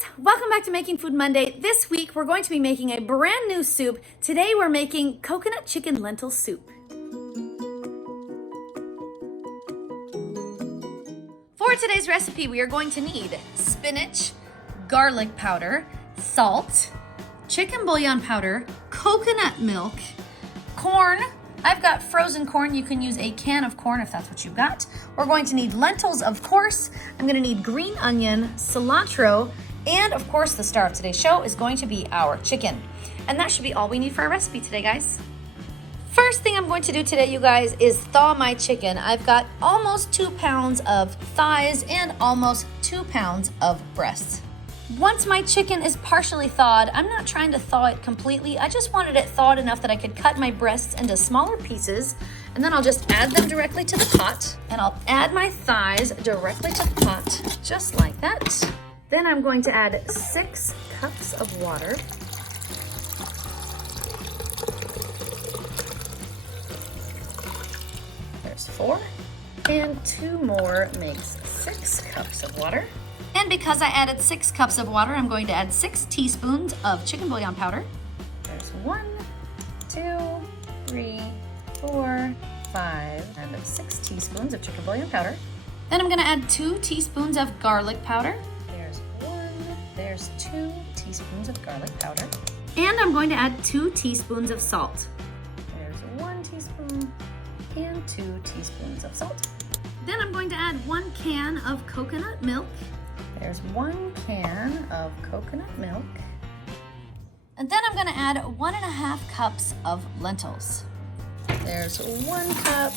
guys, welcome back to Making Food Monday. This week we're going to be making a brand new soup. Today we're making coconut chicken lentil soup. For today's recipe we are going to need spinach, garlic powder, salt, chicken bouillon powder, coconut milk, corn. I've got frozen corn. You can use a can of corn if that's what you've got. We're going to need lentils, of course. I'm going to need green onion, cilantro, and of course the star of today's show is going to be our chicken. And that should be all we need for our recipe today, guys. First thing I'm going to do today, you guys, is thaw my chicken. I've got almost 2 pounds of thighs and almost 2 pounds of breasts. Once my chicken is partially thawed, I'm not trying to thaw it completely. I just wanted it thawed enough that I could cut my breasts into smaller pieces, and then I'll just add them directly to the pot, and I'll add my thighs directly to the pot, just like that. Then I'm going to add 6 cups of water. There's 4, and 2 more makes 6 cups of water. And because I added 6 cups of water, I'm going to add 6 teaspoons of chicken bouillon powder. There's 1, 2, 3, 4, 5, and 6 teaspoons of chicken bouillon powder. Then I'm going to add 2 teaspoons of garlic powder. There's 1, there's 2 teaspoons of garlic powder. And I'm going to add 2 teaspoons of salt. There's 1 teaspoon and 2 teaspoons of salt. Then I'm going to add 1 can of coconut milk. There's 1 can of coconut milk. And then I'm going to add 1.5 cups of lentils. There's 1 cup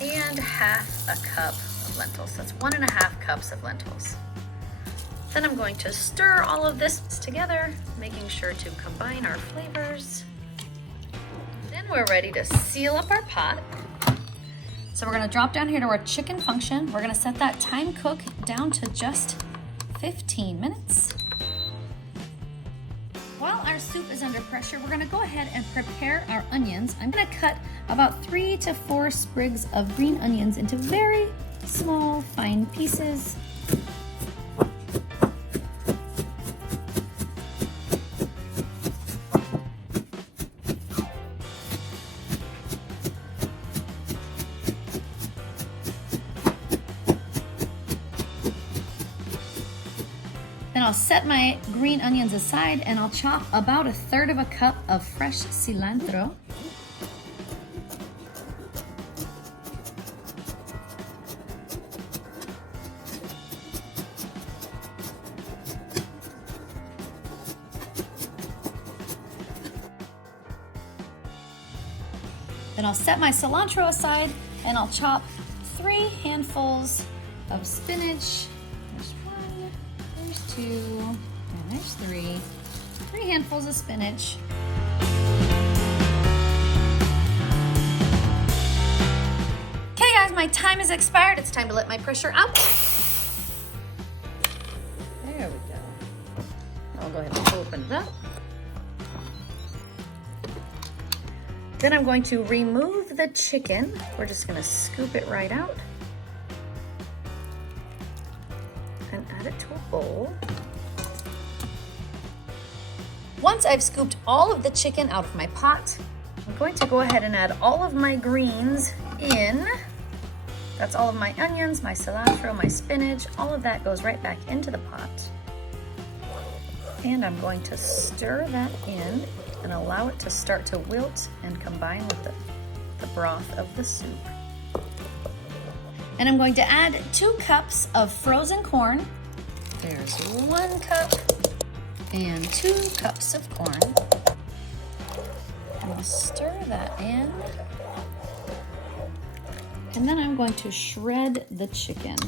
and half a cup of lentils. That's 1.5 cups of lentils. Then I'm going to stir all of this together, making sure to combine our flavors. Then we're ready to seal up our pot. So we're gonna drop down here to our chicken function. We're gonna set that time cook down to just 15 minutes. While our soup is under pressure, we're gonna go ahead and prepare our onions. I'm gonna cut about 3 to 4 sprigs of green onions into very small, fine pieces. Then I'll set my green onions aside and I'll chop about 1/3 cup of fresh cilantro. Then I'll set my cilantro aside and I'll chop 3 handfuls of spinach. There's 1. There's 2, and there's 3. 3 handfuls of spinach. Okay guys, my time has expired. It's time to let my pressure out. There we go. I'll go ahead and open it up. Then I'm going to remove the chicken. We're just gonna scoop it right out. And add it to a bowl. Once I've scooped all of the chicken out of my pot, I'm going to go ahead and add all of my greens in. That's all of my onions, my cilantro, my spinach, all of that goes right back into the pot. And I'm going to stir that in and allow it to start to wilt and combine with the broth of the soup. And I'm going to add 2 cups of frozen corn. There's 1 cup and 2 cups of corn. And I'll stir that in. And then I'm going to shred the chicken.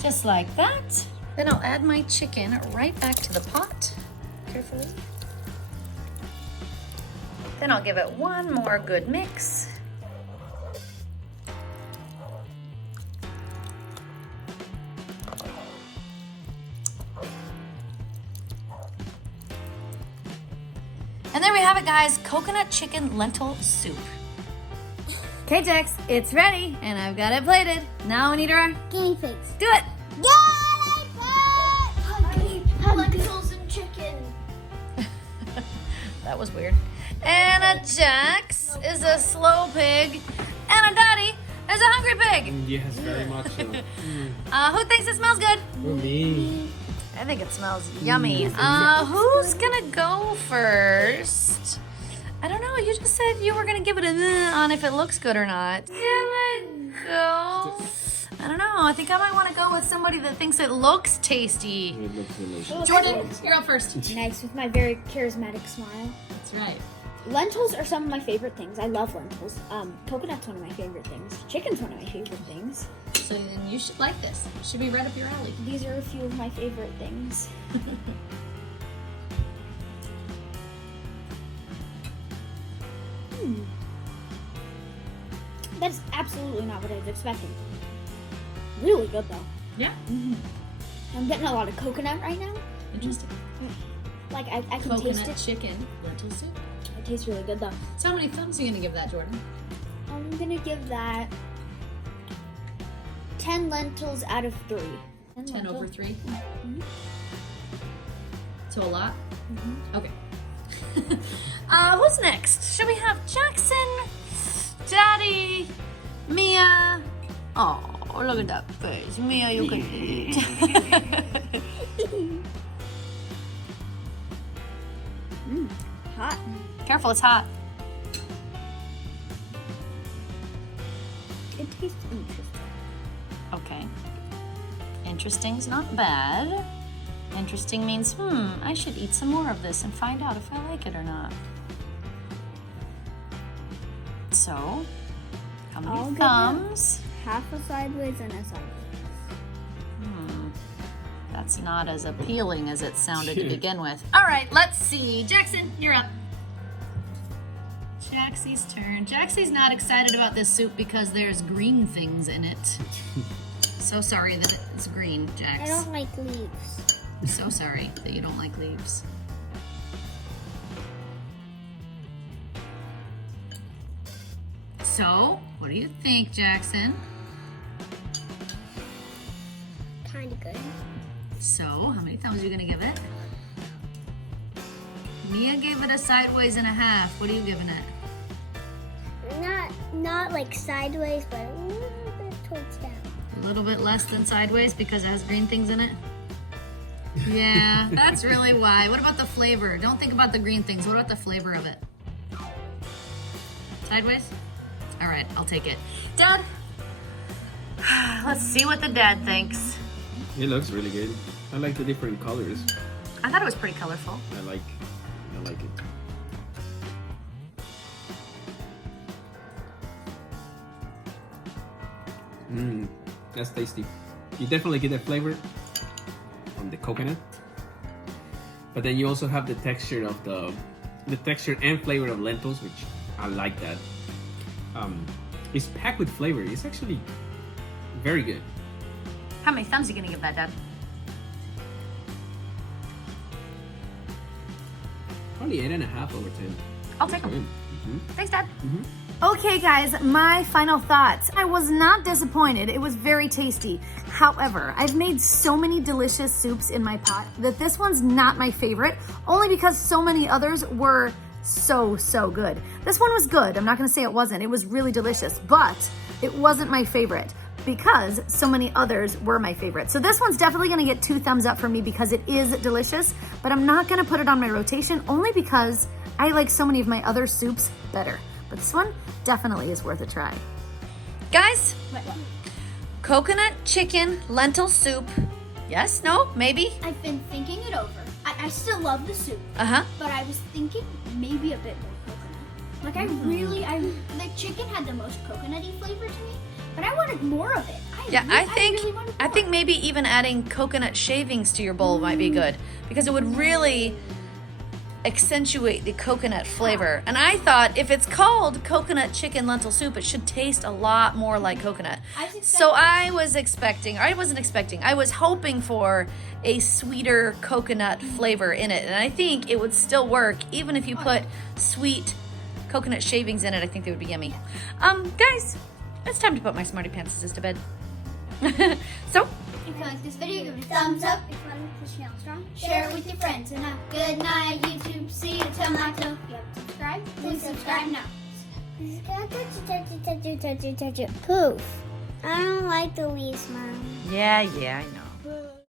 Just like that. Then I'll add my chicken right back to the pot, carefully. Then I'll give it 1 more good mix. And there we have it, guys, coconut chicken lentil soup. Okay, Jax, it's ready, and I've got it plated. Now we need our guinea pigs. Do it. Lentils and chicken. That was weird. And a Jax is a slow pig, and a Daddy is a hungry pig. Yes, very much so. Who thinks it smells good? Me. I think it smells yummy. Who's gonna go first? I don't know. You just said you were gonna give it a on if it looks good or not. Can I go? I don't know. I think I might want to go with somebody that thinks it looks tasty. It looks delicious. Jordan, you're up first. Nice with my very charismatic smile. That's right. Lentils are some of my favorite things. I love lentils. Coconut's one of my favorite things. Chicken's one of my favorite things. So then you should like this. It should be right up your alley. These are a few of my favorite things. That is absolutely not what I was expecting. Really good though. Yeah. I'm getting a lot of coconut right now. Interesting. Like I can Coconut taste it. chicken lentil soup. It tastes really good though. So how many thumbs are you gonna give that, Jordan? I'm gonna give that 10 lentils out of 3. 10 over 3. Mhm. So a lot. Okay. Who's next? Should we have Jackson, Daddy, Mia? Oh, look at that face. Mia, you can eat. Hot. Careful, it's hot. It tastes interesting. Okay. Interesting's not bad. Interesting means, I should eat some more of this and find out if I like it or not. So, how I'll many give thumbs? Half a sideways and a sideways. That's not as appealing as it sounded to begin with. All right, let's see. Jackson, you're up. Jaxie's turn. Jaxie's not excited about this soup because there's green things in it. So sorry that it's green, Jax. I don't like leaves. So sorry that you don't like leaves. So, what do you think, Jackson? Kind of good. So, how many thumbs are you gonna give it? Mia gave it a sideways and a half. What are you giving it? Not like sideways, but a little bit towards down. A little bit less than sideways because it has green things in it? Yeah, that's really why. What about the flavor? Don't think about the green things. What about the flavor of it? Sideways? All right, I'll take it. Dad? Let's see what the dad thinks. It looks really good. I like the different colors. I thought it was pretty colorful. I like it. That's tasty. You definitely get the flavor from the coconut, but then you also have the texture of the texture and flavor of lentils, which I like that. It's packed with flavor. It's actually very good. How many thumbs are you gonna give that, Dad? Probably 8.5 over 10. I'll take them. Thanks, Dad. Okay, guys, my final thoughts. I was not disappointed. It was very tasty. However, I've made so many delicious soups in my pot that this one's not my favorite, only because so many others were so good. This one was good. I'm not gonna say it wasn't. It was really delicious, but it wasn't my favorite because so many others were my favorite. So this one's definitely gonna get 2 thumbs up for me because it is delicious, but I'm not gonna put it on my rotation only because I like so many of my other soups better. But this one definitely is worth a try. Guys, coconut chicken lentil soup. Yes? No? Maybe? I've been thinking it over. I still love the soup, Uh-huh. but I was thinking maybe a bit more coconut. Like the chicken had the most coconutty flavor to me, but I wanted more of it. Yeah, I think really maybe even adding coconut shavings to your bowl might be good because it would really accentuate the coconut flavor. And I thought if it's called coconut chicken lentil soup, it should taste a lot more like coconut. So I was hoping for a sweeter coconut flavor in it. And I think it would still work even if you put sweet coconut shavings in it. I think they would be yummy. Guys, it's time to put my Smartypants to bed. So, if you like this video, give it a thumbs up. If you like this channel strong, share it with your friends. And have a good night, YouTube. See you. Tell Mike to subscribe. Please subscribe now. Poof. I don't like the leaves, Mom. yeah, I know.